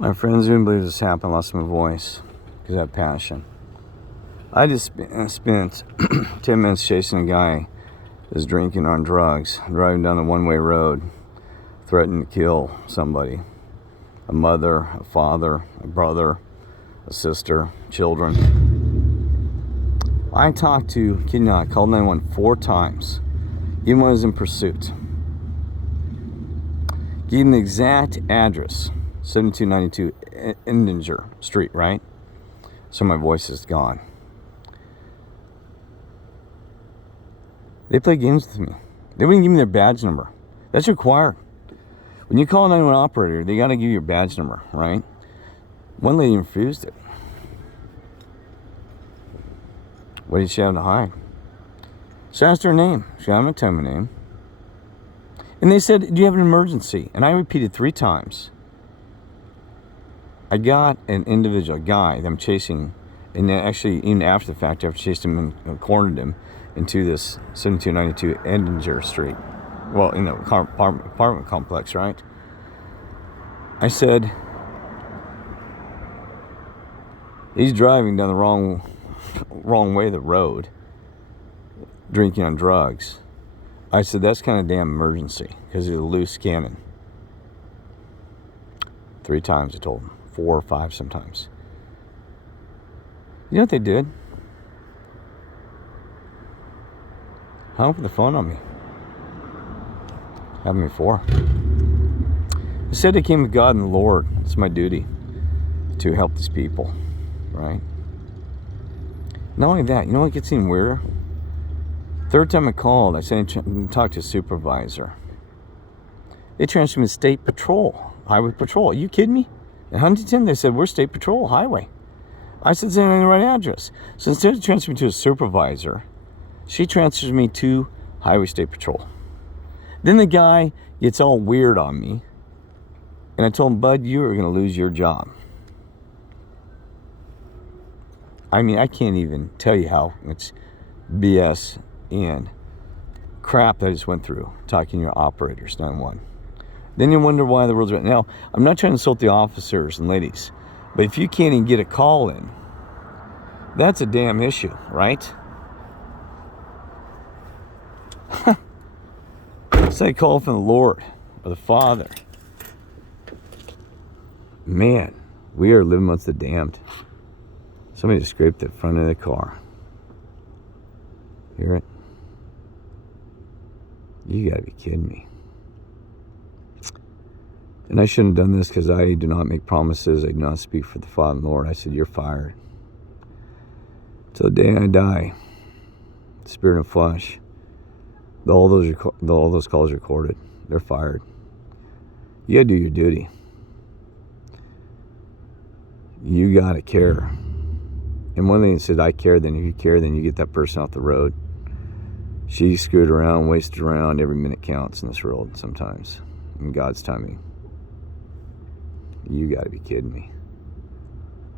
My friends wouldn't believe this happened. I lost my voice because I have passion. I just spent 10 minutes chasing a guy who's drinking on drugs, driving down a one-way road, threatening to kill somebody. A mother, a father, a brother, a sister, children. I talked to, kid not, called 911 4 times, even when I was in pursuit. Gave him the exact address, 7292 Endinger Street, right? So my voice is gone. They play games with me. They wouldn't give me their badge number. That's required. When you call a 911 operator, they got to give you your badge number, right? One lady refused it. What did she have to hide? So I asked her name. She had my time name. And they said, do you have an emergency? And I repeated 3 times. I got an individual, a guy that I'm chasing, and then actually, even after the fact, after I chased him and cornered him into this 7292 Endinger Street. Well, in the apartment complex, right? I said, he's driving down the wrong way of the road, drinking on drugs. I said, that's kind of damn emergency, because he's a loose cannon. 3 times I told him, 4 or 5 sometimes. You know what they did? Hung up the phone on me. Happened before. I said I came with God and the Lord. It's my duty to help these people, right? Not only that, you know what gets even weirder? 3rd time I called, I said I talked to a supervisor. They transferred me to State Patrol, Highway Patrol. Are you kidding me? In Huntington, they said, we're State Patrol, Highway. I said, send me the right address. So instead of transferring me to a supervisor, she transfers me to Highway State Patrol. Then the guy gets all weird on me. And I told him, bud, you are going to lose your job. I mean, I can't even tell you how much BS and crap that I just went through talking to your operators, 911. Then you wonder why the world's right. Now, I'm not trying to insult the officers and ladies, but if you can't even get a call in, that's a damn issue, right? It's like a call from the Lord or the Father. Man, we are living amongst the damned. Somebody just scraped the front of the car. Hear it? You gotta be kidding me. And I shouldn't have done this because I do not make promises. I do not speak for the Father and Lord. I said, you're fired. Till the day I die, spirit and flesh, all those calls recorded, they're fired. You gotta do your duty. You gotta care. And one thing said, I care, then if you care, then you get that person off the road. She screwed around, wasted around. Every minute counts in this world sometimes. In God's timing. You gotta be kidding me.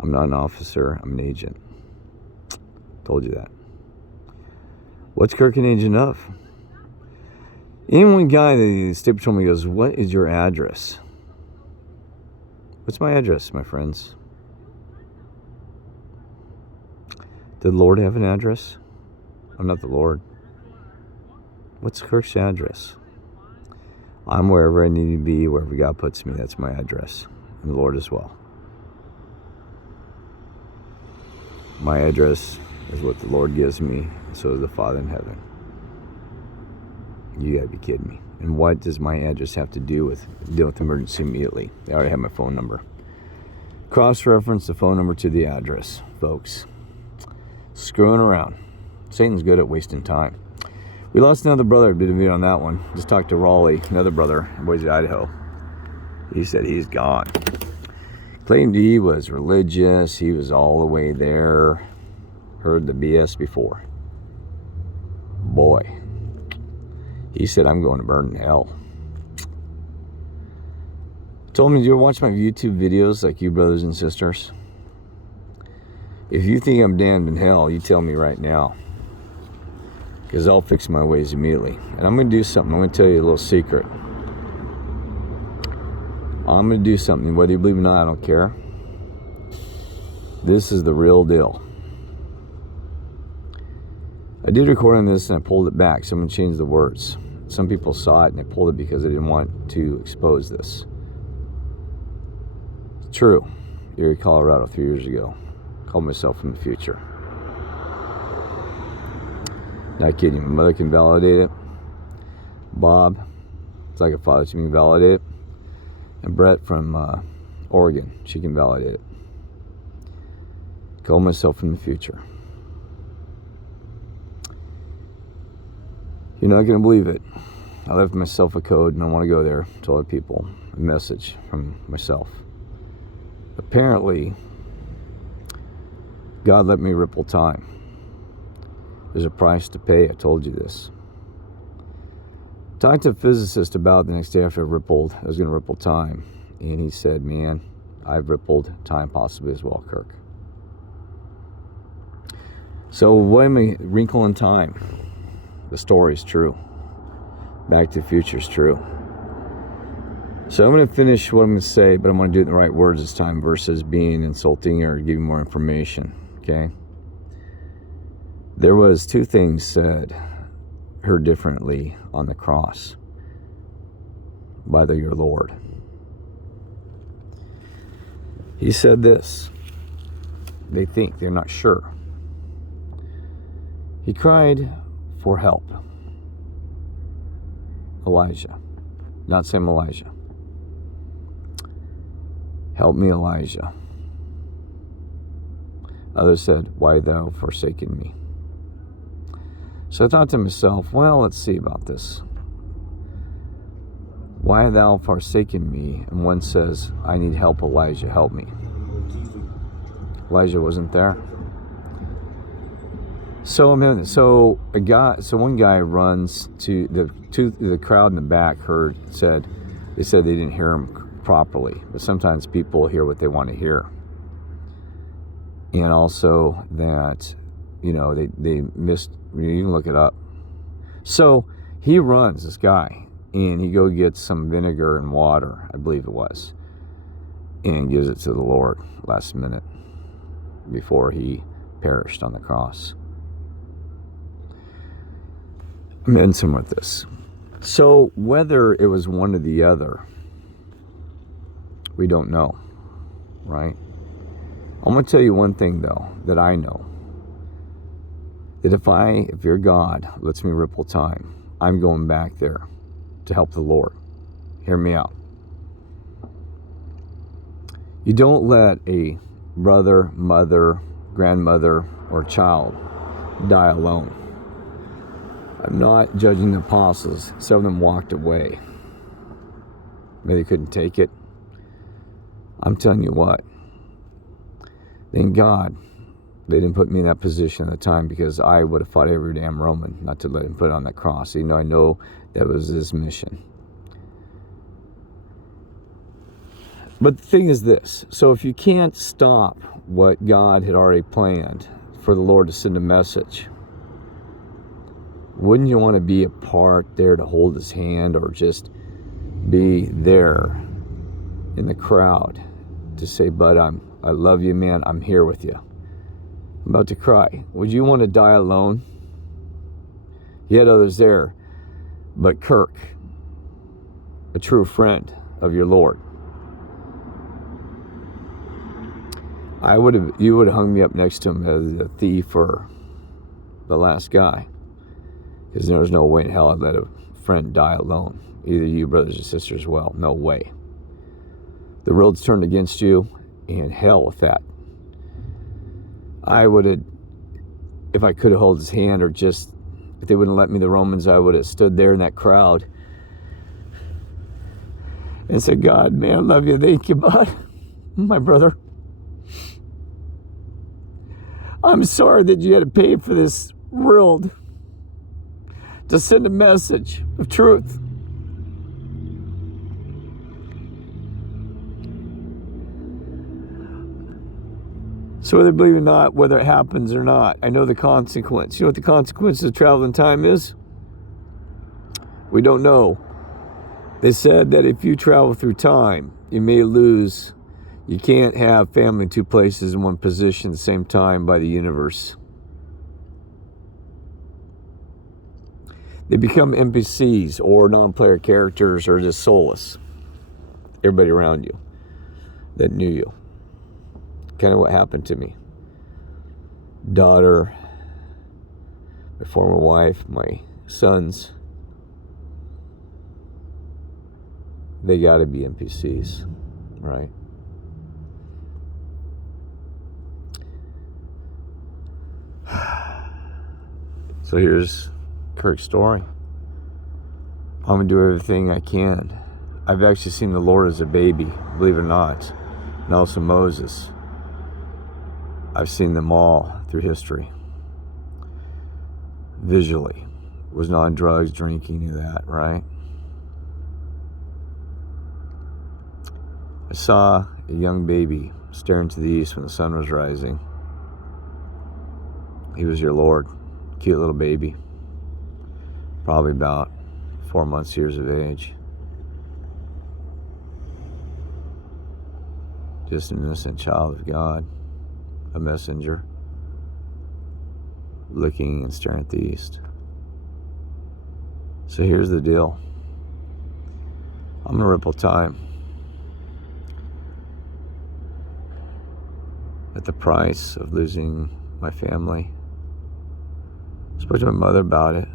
I'm not an officer, I'm an agent. Told you that. What's Kirk an agent of? And one guy, the State Patrolman, goes, what is your address? What's my address, my friends? Did the Lord have an address? I'm not the Lord. What's Kirk's address? I'm wherever I need to be, wherever God puts me. That's my address. And the Lord as well. My address is what the Lord gives me, and so is the Father in heaven. You gotta be kidding me. And what does my address have to do with dealing with emergency immediately? They already have my phone number. Cross-reference the phone number to the address, folks. Screwing around. Satan's good at wasting time. We lost another brother. Did a video on that one. Just talked to Raleigh, another brother in Boise, Idaho. He said he's gone. Claimed he was religious. He was all the way there. Heard the BS before. Boy. He said, I'm going to burn in hell. Told me, do you ever watch my YouTube videos like you brothers and sisters? If you think I'm damned in hell, you tell me right now. Because I'll fix my ways immediately. And I'm going to do something. I'm going to tell you a little secret. I'm going to do something. Whether you believe it or not, I don't care. This is the real deal. I did record on this and I pulled it back. Someone changed the words. Some people saw it and they pulled it because they didn't want to expose this. It's true. Erie, Colorado, 3 years ago. Called myself from the future. Not kidding. My mother can validate it. Bob, it's like a father to me, validate it. And Brett from Oregon, she can validate it. Call myself from the future. You're not going to believe it. I left myself a code and I want to go there to other people. A message from myself. Apparently, God let me ripple time. There's a price to pay. I told you this. Talked to a physicist about the next day after I was going to ripple time. And he said, man, I've rippled time possibly as well, Kirk. So what am I, wrinkle in time? The story's true. Back to the future's true. So I'm going to finish what I'm going to say, but I'm going to do it in the right words this time versus being insulting or giving more information. Okay? There was two things said, heard differently on the cross by your Lord. He said this. They think, they're not sure. He cried for help. Elijah. Not Sam Elijah. Help me, Elijah. Others said, why thou forsaken me? So I thought to myself, well, let's see about this. Why hast thou forsaken me? And one says, I need help, Elijah, help me. Elijah wasn't there. So one guy runs to the crowd in the back they said they didn't hear him properly, but sometimes people hear what they want to hear. And also that, they missed, you can look it up. So he runs, this guy, and he gets some vinegar and water, I believe it was, and gives it to the Lord last minute before he perished on the cross. I'm in some with this. So whether it was one or the other, we don't know, right? I'm going to tell you one thing, though, that I know. That if your God lets me ripple time, I'm going back there to help the Lord. Hear me out. You don't let a brother, mother, grandmother, or child die alone. I'm not judging the apostles. Some of them walked away. Maybe they couldn't take it. I'm telling you what. Thank God they didn't put me in that position at the time, because I would have fought every damn Roman not to let him put it on that cross. I know that was his mission. But the thing is this. So if you can't stop what God had already planned for the Lord to send a message, wouldn't you want to be a part there to hold his hand, or just be there in the crowd to say, Bud, I love you, man. I'm here with you. I'm about to cry. Would you want to die alone? You had others there, but Kirk, a true friend of your Lord, you would have hung me up next to him as a thief or the last guy. Because there was no way in hell I'd let a friend die alone. Either you, brothers and sisters, as well. No way. The world's turned against you, and hell with that. I would have, if I could have held his hand, or just, if they wouldn't let me, the Romans, I would have stood there in that crowd and said, God, man, I love you. Thank you, bud. My brother. I'm sorry that you had to pay for this world to send a message of truth. So whether you believe it or not, whether it happens or not, I know the consequence. You know what the consequence of traveling time is? We don't know. They said that if you travel through time, you may lose. You can't have family in two places in one position at the same time by the universe. They become NPCs or non-player characters or just soulless. Everybody around you that knew you. Kind of what happened to me. Daughter, my former wife, my sons. They got to be NPCs, right? So here's Kirk's story. I'm going to do everything I can. I've actually seen the Lord as a baby, believe it or not. And also Moses. I've seen them all through history. Visually. Was not on drugs, drinking, any of that, right? I saw a young baby staring to the east when the sun was rising. He was your Lord. Cute little baby. Probably about 4 months, years of age. Just an innocent child of God. A messenger. Looking and staring at the east. So here's the deal. I'm going to ripple time. At the price of losing my family. I spoke to my mother about it.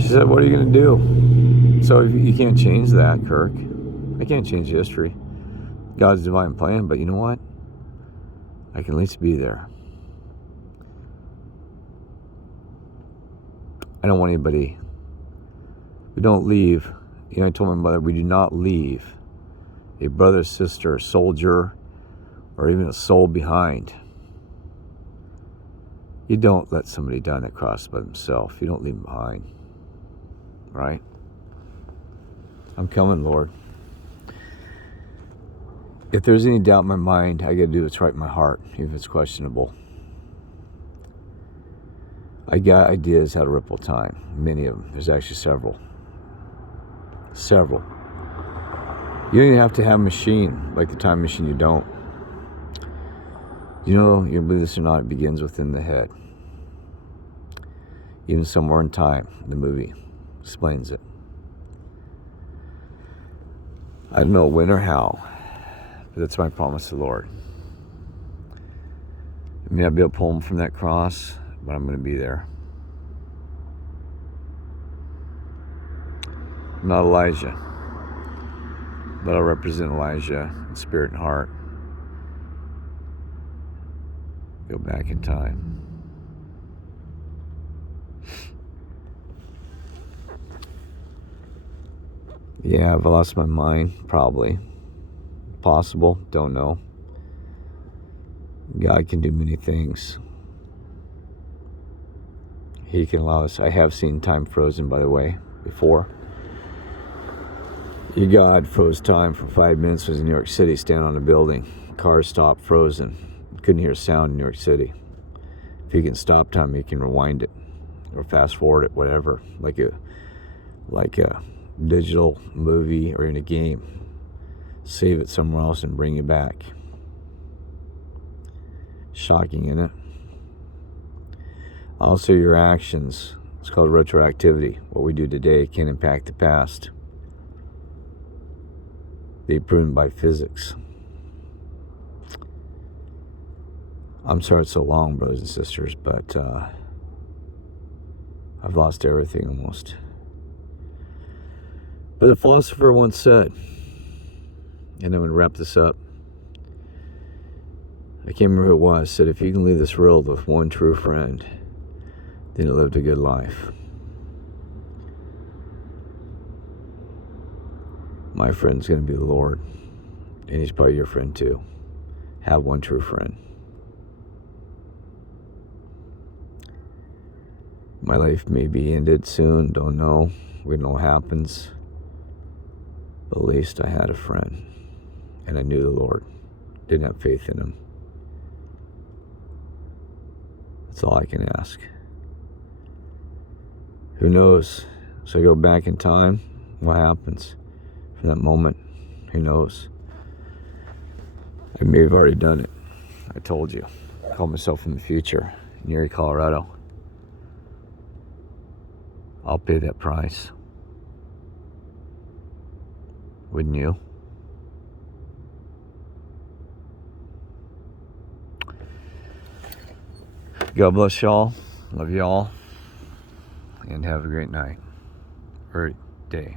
She said, what are you going to do? So you can't change that, Kirk. I can't change history. God's divine plan, but you know what? I can at least be there. I don't want anybody. We don't leave. You know, I told my mother, we do not leave a brother, sister, soldier, or even a soul behind. You don't let somebody die on that cross by themselves. You don't leave them behind. Right? I'm coming, Lord. If there's any doubt in my mind, I got to do what's right in my heart, even if it's questionable. I got ideas how to ripple time. Many of them. There's actually several. Several. You don't even have to have a machine, like the time machine. You don't. You know, you believe this or not, it begins within the head. Even Somewhere in Time, the movie, explains it. I don't know when or how, but that's my promise to the Lord. I may not be able to pull him from that cross, but I'm going to be there. I'm not Elijah, but I'll represent Elijah in spirit and heart. Go back in time. Yeah, have I lost my mind? Probably. Possible. Don't know. God can do many things. He can allow us. I have seen time frozen, by the way, before. Your God froze time for 5 minutes. Was in New York City, standing on a building. Cars stopped, frozen. Couldn't hear a sound in New York City. If you can stop time, you can rewind it or fast forward it, whatever, like a digital movie or in a game. Save it somewhere else and bring it back. Shocking, isn't it? Also, your actions. It's called retroactivity. What we do today can impact the past. Be proven by physics. I'm sorry it's so long, brothers and sisters, but I've lost everything almost. But a philosopher once said, and I'm going to wrap this up. I can't remember who it was, said, if you can leave this world with one true friend, then you lived a good life. My friend's going to be the Lord, and he's probably your friend too. Have one true friend. My life may be ended soon, don't know. We don't know what happens. But at least I had a friend, and I knew the Lord. Didn't have faith in him. That's all I can ask. Who knows? So I go back in time. What happens from that moment? Who knows? I may have already done it. I told you. I call myself in the future in Erie, Colorado. I'll pay that price. Wouldn't you? God bless y'all. Love y'all. And have a great night or day.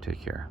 Take care.